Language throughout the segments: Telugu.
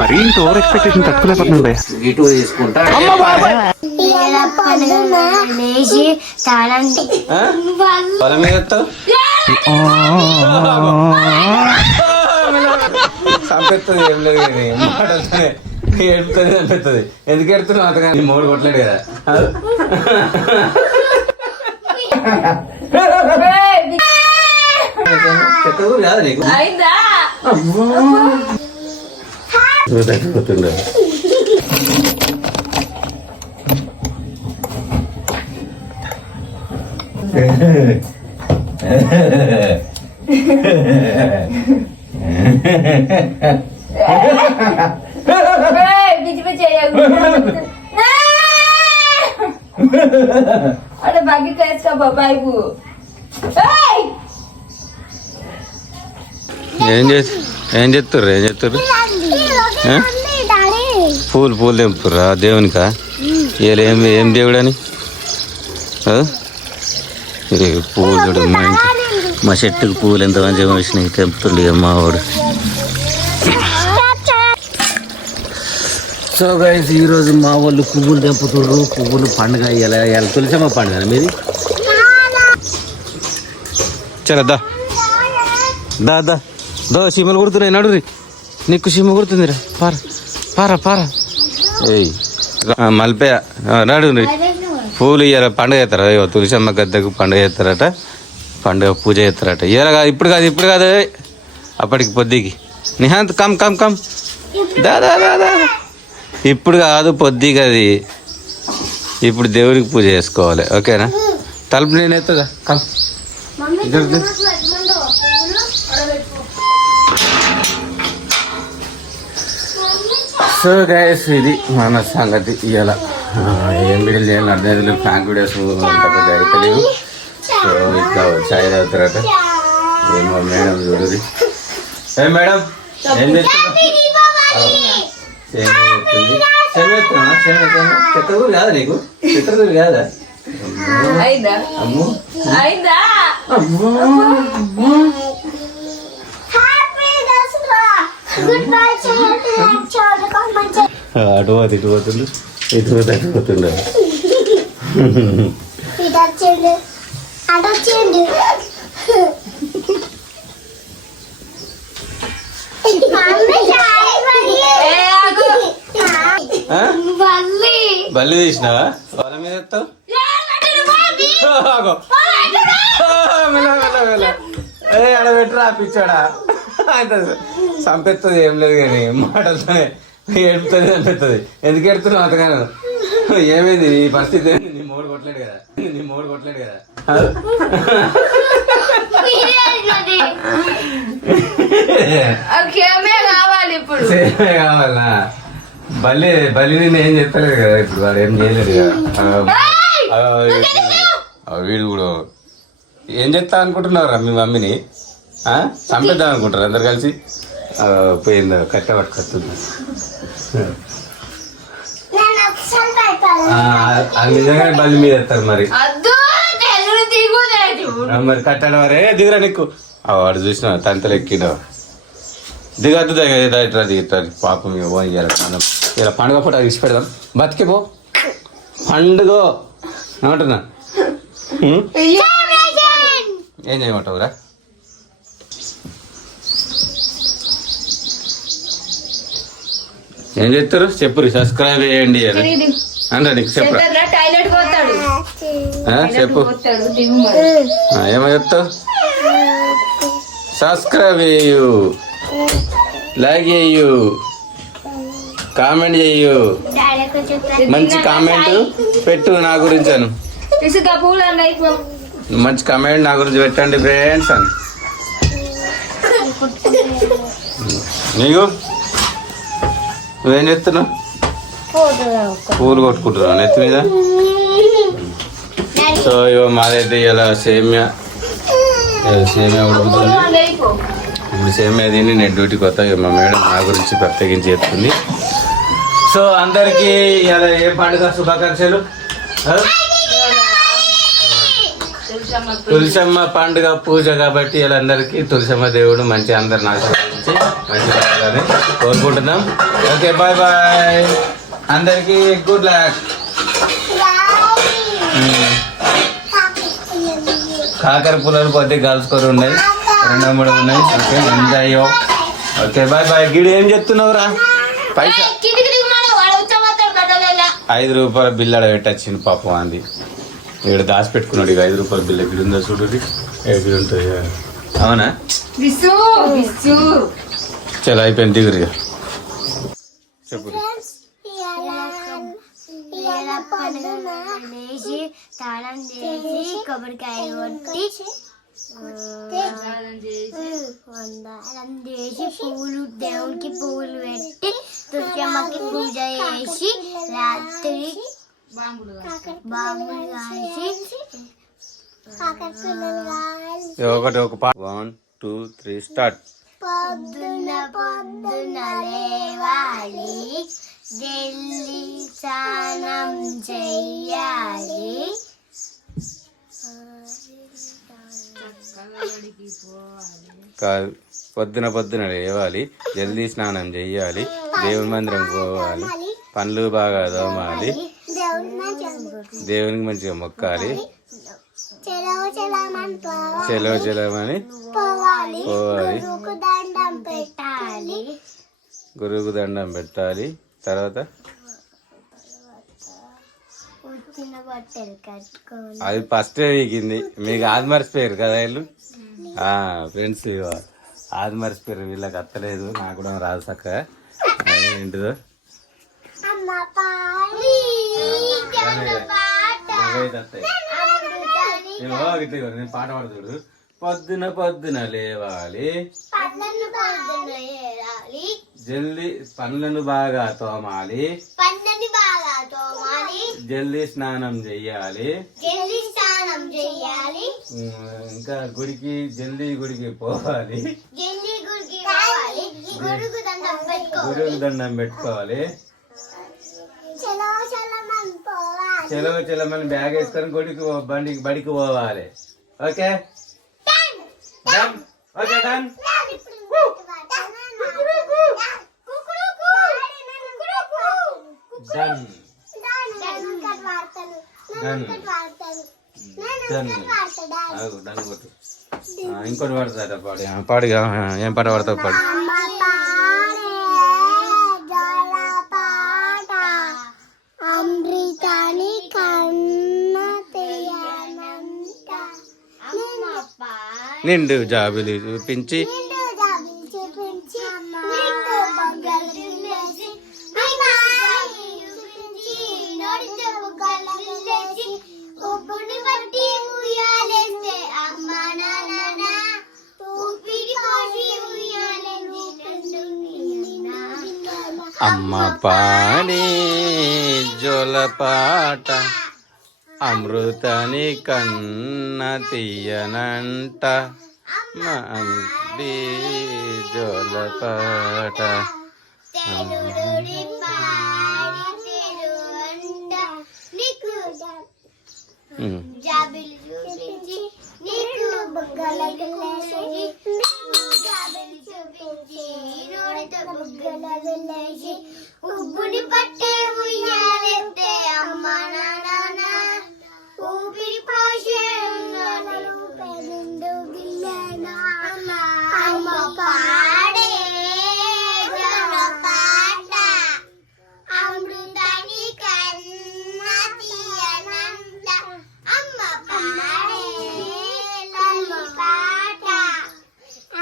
మరీ ఇంత ఓవర్ ఎక్స్పెక్టేషన్ తట్టుకోలేకపోతుంది. ఇటు తీసుకుంటా లేచి పొలం మీద వస్తావు చంపెత్తది. ఏం లేదు కానీ మాటలతోనే ఏడుపుతుంది చంపెత్తది. ఎందుకు ఎడుతున్నావు అంతగా? మూడు కొట్టలేడు కదా. చెత్తూరు కాదా నీకు? తగ్గిపోతుండ అరే బాగి తెస్తా బాబాయ్. ఏం చెప్తారు పూలు తెంపురా దేవునికా? ఏం దేవుడు అని పూలు చూడు. మా చెట్టుకు పూలు ఎంత మంచిగా వచ్చినాయి. తెంపుతుండే మావాడు. సో గైస్ ఈరోజు మా వాళ్ళు పువ్వులు తెంపుతుండ్రు. పువ్వులు పండుగ ఎలా తులసమ్మ పండుగ మీది? చలో దా దా దా దో సీమలు కుడుతున్నాయి. నడురి నీకు సీమ కుడుతుందిరా. పారా ఏయ్ మలిపే నడు. పూలు ఇయ్యాల పండుగ చేస్తారా? తులసమ్మ గద్దకు పండుగ చేస్తారట. పండుగ పూజ చేస్తారట. ఇయ్యాల కాదు, ఇప్పుడు కాదు అప్పటికి పొద్దుకి. నిహాంత్ కమ్ దా ఇప్పుడు కాదు పొద్దుకి. అది ఇప్పుడు దేవుడికి పూజ చేసుకోవాలి. ఓకేనా? తలుపు నేను ఎత్తుగా కమ్. సో గైస్ ఇది మన సంగతి. ఇవాళ ఏం వీడియోలు చేయాలి అర్థం లేదు. ఫ్రాంక్ వీడియోస్ అంత పెద్ద అయితే లేవు. సో ఇట్లా చాయ్ తాగుతారట. ఏమో మేడం చూడది. ఏ మేడం ఏం చేస్తున్నా? చెత్తూరు కాదా నీకు? చెత్తూరు కాదా? అమ్ము అటు పోతుండు ఇటు పోతుండ. బల్లి తీసినావా? వాళ్ళ మీద ఎత్తావు. ఆడబెట్టరా పిచ్చాడా? చంపెత్తది. ఏం లేదు కానీ మాటలతోనే ఏడుపుతుంది చంపెత్తది. ఎందుకు ఎడుతున్నావు అంతగాను? ఏమైంది నీ పరిస్థితి? నీ మూడు కొట్టలేడు కదా. కావాలా? బల్లి నేను ఏం చెప్పలేదు కదా. ఇప్పుడు వాడు ఏం చేయలేదు కదా. వీడు కూడా ఏం చెప్తా అనుకుంటున్నారా మీ మమ్మీని? చంపేద్దాం అనుకుంటారు అందరు కలిసి. పోయింది కట్టె పట్టుకొస్తుంది. అది నిజంగానే బల్లి మీద ఎత్తారు మరి. కట్టాడు మరే దిగురా నీకు. వాడు చూసిన తంతలు ఎక్కిన దిగద్దు దిగుతా పాపం. ఇలా పండుగ పూట ఇచ్చి పెడదాం. బతికిపో పండుగ ఏమంటున్నా? ఏం చేయమంటావురా? ఏం చెప్తారు చెప్పురు. సబ్స్క్రైబ్ చేయండి అంటే నీకు చెప్పు. ఏమో చెప్తావు? సబ్స్క్రైబ్ చేయు, లైక్ చేయు, కామెంట్ చేయు. మంచి కామెంట్ పెట్టు నా గురించి అను. మంచి కామెంట్ నా గురించి పెట్టండి ఫ్రెండ్స్ అని. నీకు నువ్వేం చెప్తున్నావు? పూలు కొట్టుకుంటున్నావు నెత్తి మీద. సో ఇవ మాదైతే ఇలా సేమియా ఉడుకుతుంది. ఇప్పుడు సేమియా తిని నేను డ్యూటీకి వస్తా. మా మేడం నా గురించి ప్రత్యేకించి చెప్తుంది. సో అందరికీ ఇలా ఏ పండుగ శుభాకాంక్షలు. తులసమ్మ పండుగ పూజ కాబట్టి వీళ్ళందరికీ తులసమ్మ దేవుడు మంచి అందరు నాకు వచ్చి మంచిగా ఉండాలని కోరుకుంటున్నాం. ఓకే, బాయ్ బాయ్ అందరికి, గుడ్ లక్. కాకర పుల్లలు పొద్దు కలుసుకొని ఉన్నాయి, 2-3 ఉన్నాయి. Okay, enjoy. Okay, bye bye. గిడి ఏం చెప్తున్నావురా? పైసా 5 రూపాయల బిల్లు ఆడ పెట్టచ్చింది పాపం. అంది ఇక్కడ దాచిపెట్టుకున్నాడు. ఇక 5 రూపాయల బిల్లు ఎక్కడ ఉందో చూడండి, ఎక్కడ ఉంటుంది. అవునా? చలో అయిపోయింది, దిగురు. చెప్పు. లేచి స్నానం చేసి కొబ్బరికాయ కొట్టి వందనం చేసి పూలు దేవునికి పూలు పెట్టి దుర్గమ్మకి పూజ చేసి రాత్రి బాంబులు కాల్చి ఒకటి ఒక 1 2 3 స్టార్ట్. పొద్దున లేవాలి, జల్లి స్నానం చెయ్యాలి, కాదు, పొద్దున లేవాలి, జల్దీ స్నానం చెయ్యాలి, దేవుని మందిరం పోవాలి, పండ్లు బాగా తోమాలి, దేవునికి మంచిగా మొక్కాలి, చెలవ చెలవని పోవాలి, గురువుకు దండం పెట్టాలి. తర్వాత అది ఫస్ట్ వీకింది. మీకు ఆది మర్చిపోయారు కదా వీళ్ళు ఫ్రెండ్స్, ఆది మర్చిపోయారు. వీళ్ళకి అత్తలేదు, నాకు కూడా రాదు చక్కగా. ఏంటిదో నేను పాట పాడుతాడు. పొద్దున లేవాలి, జల్దీ పండ్లను బాగా తోమాలి, జల్దీ స్నానం చెయ్యాలి, ఇంకా గుడికి పోవాలి, గురువుకు దండం పెట్టుకోవాలి, చెలవ చెలమని బ్యాగ్ వేసుకొని బడికి పోవాలి. Okay done. Okay done. Done done done done కొట్టు. ఇంకోటి పడతాడ పాడుగా. ఏం పాట పడతావు? పాడు. అమృతాని కన్న నిండు జాబిలి చూపించి అమ్మ పాడి జోలపాట, అమృతని కన్న తీయనంట, మాండి జోలపాట. ఉబ్బుని పట్టే ఉయ్యాలెత్తే అమ్మ నాన్న, ఊపిరి పోసే అమ్మ పాడే పాట, అమృతాని కన్న తీయనంట, అమ్మ పాడే పాట,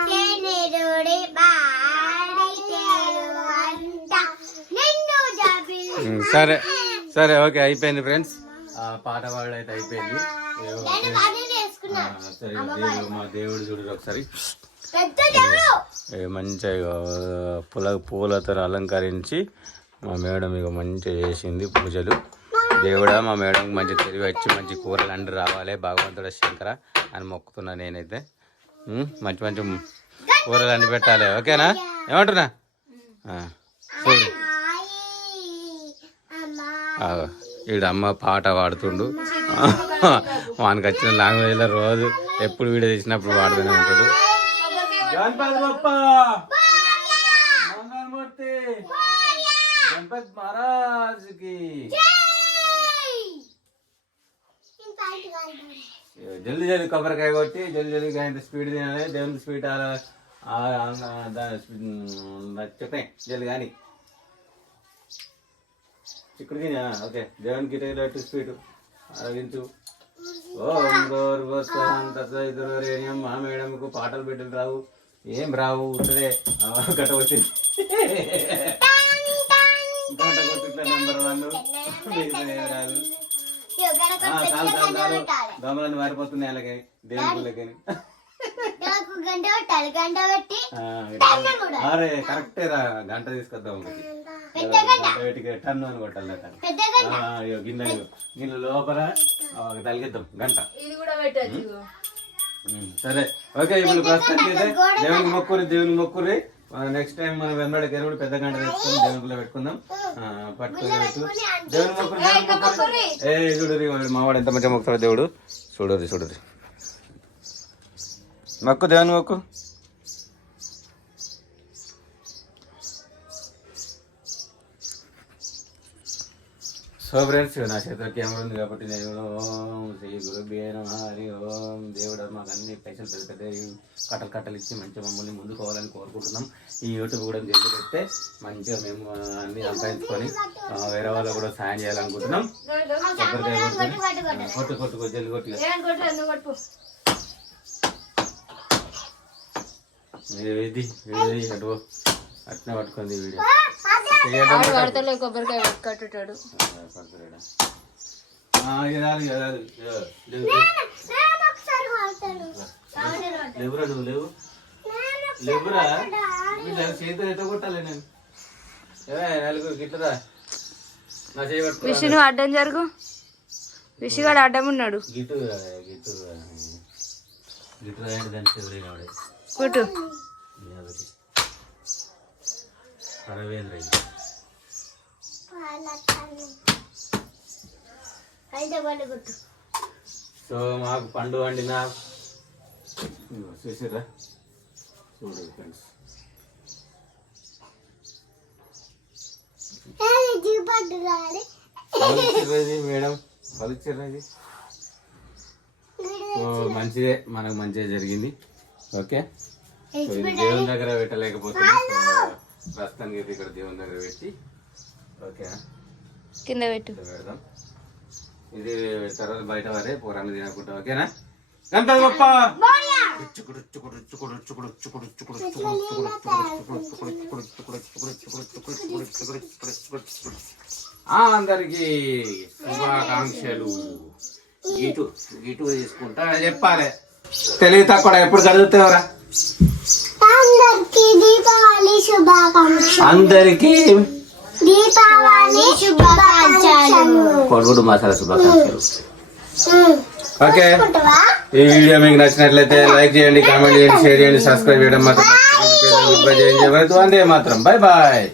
తేనెరుడి సరే సరే ఓకే, అయిపోయింది ఫ్రెండ్స్. పాట పాడడం అయితే అయిపోయింది. సరే మా దేవుడు చూడు ఒకసారి మంచిగా పూలతో అలంకరించి మా మేడం ఇక మంచిగా చేసింది పూజలు. దేవుడా మా మేడం మంచి తెలివి వచ్చి మంచి కూరలు అండి రావాలి, భగవంతుడు శంకర అని మొక్కుతున్నా నేనైతే. మంచి మంచి కూరలు అన్ని పెట్టాలి. ఓకేనా? ఏమంటున్నా? వీడు అమ్మ పాట పాడుతుండు. వానికి వచ్చిన లాంగ్వేజ్లో రోజు ఎప్పుడు వీడియో తీసినప్పుడు పాడుతూనే ఉంటాడు. గణపతి మహారాజ్ కి జల్దీ జల్దీ కొబ్బరికాయ కొట్టి జల్దీ ఇంత స్పీడ్ తినాలి దేవునికి స్వీట్ చెప్పే జల్దీ కానీ చిక్కుడు తినా ఓకే దేవునికి ఇటు స్వీట్ ఆరగించు ఓం గోర్వస్వం మా మేడంకు పాటలు పెట్టలు రావు ఏం రావు ఉంటుందే గట్ట వచ్చింది గంట కొట్టిట్లా నెంబర్ 1 రాదు దొంగలను మారిపోతున్నాయి అలాగే దేవుళ్ళకి అరే కరెక్టే రా గంట తీసుకొద్దాం ఒకటి టన్ను అని కొట్టాలి గిన్నె లోపల తలిగిద్దాం గంట సరే ఓకే ఇప్పుడు ప్రస్తుతానికి అయితే దేవునికి మొక్కురి నెక్స్ట్ టైం మనం వెంబడికి కూడా పెద్ద గంట తీసుకొని దేవునిలో పెట్టుకుందాం పట్టుకుని దేవుని మొక్కురి ఏ చూడరి మావాడు ఎంత మంచిగా మొక్కుతాడు దేవుడు చూడరి మొక్కు దేవుని మొక్కు సో ఫ్రెండ్స్ నా చేతిలో కెమెరా ఉంది కాబట్టి నేను ఓం శ్రీ గురుభ్యో నమః హరి ఓం దేవుడు మాకు అన్ని పైసలు పెద్ద కట్టలు ఇచ్చి మంచిగా మమ్మల్ని ముందుకు పోవాలని కోరుకుంటున్నాం. ఈ యూట్యూబ్ కూడా దేవుడు పెడితే మంచిగా మేము అన్ని సంపాదించుకొని వేరే వాళ్ళు కూడా సాయం చేయాలనుకుంటున్నాం. కొట్టుకో జల్లి కొట్టి ఇది అటు అట్నే పట్టుకుంది వీడియో కొబ్బరికాయ కట్టుతాడు లేవురా నువ్వు లేవురా చేతితో ఎట్ట కొట్టాలి నేను నలుగురు గిట్లరా నా చేయి పట్టుకో విష్ణు అడ్డం జరుగు విషుగాడు అడ్డం ఉన్నాడు గిట్టు దాని చెవులే కొట్టు సో మాకు పండు వండిన చూసిరా చూడండి ఫ్రెండ్స్ మేడం పలుచిర్రది సో మంచిదే మనకు మంచిగా జరిగింది. ఓకే సో ఇది దేవుని దగ్గర పెట్టలేకపోతుంది ప్రస్తుతానికి అయితే ఇక్కడ దేవుని దగ్గర పెట్టి ఓకే కింద పెట్టు పెడదాం. ఇది తర్వాత బయట వారే పూరాన్ని తినకుంటాం. ఓకేనా గణపతి గొప్ప అందరికి శుభాకాంక్షలు. గీటు తీసుకుంటా చెప్పాలి. తెలివి తక్కువ ఎప్పుడు చదువుతావరా? అందరికి దీపావళి శుభాకాంక్షలు. కొడుగుడు మసాలా శుభాకాంక్షలు. ఓకే ఈ వీడియో మీకు నచ్చినట్లయితే లైక్ చేయండి, కామెంట్ చేయండి, షేర్ చేయండి, సబ్స్క్రైబ్ చేయడం మాత్రం వందే మాత్రం. Bye bye.